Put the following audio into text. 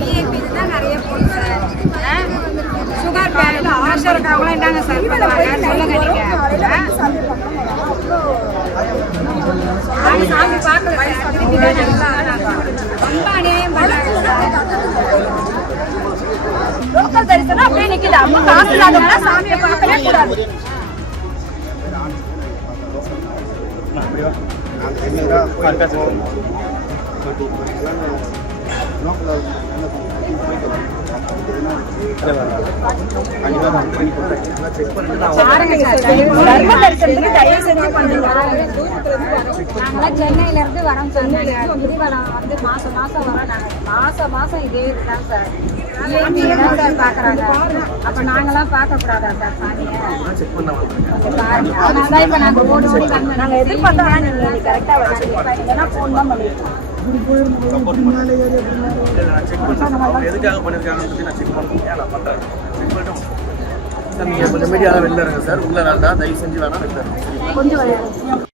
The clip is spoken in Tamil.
விஐபி தான் நிறைய போகுது சார். சுகர் ப்ரெஷர் இருக்கிறவங்களாம் என்னங்க சார் பண்ணுவாங்க சொல்லுங்க நீங்கள். சாமி பார்க்கல திருப்பி தான் ரொம்ப அநியாயம் பண்ணாங்க சார். லோக்கல் தரிசனம் அப்படியே நிற்கிது. அப்போ காசு இல்லாதவங்க சாமியை பார்க்கவே கூடாது. சென்னையில இருந்து வரோம் சார். கிரிவலம் வந்து மாசம் மாசம் வரோம். நாங்க மாசம் இதே இதுதான் சார். சார் பாக்குறாங்க. அப்ப நாங்கெல்லாம் பார்க்க கூடாதா சார் சாமியை? அதனால இப்ப நாங்க ஓடி ஓடி நாங்க எதிர்பார்த்தோம். நீங்க கரெக்டா வச்சிருக்கீங்க. போன் தான் பண்ணிருக்கோம். எதுக்காக பண்ணிருக்காங்கன்னு நான் செக் பண்ணுறேன். நான் பண்றேன். நீங்க கொஞ்சம் மீடியாவில் வெளில இருங்க சார். உள்ள வேண்டாம், தயவு செஞ்சு வேணாம் வெளில இருங்க. கொஞ்சம்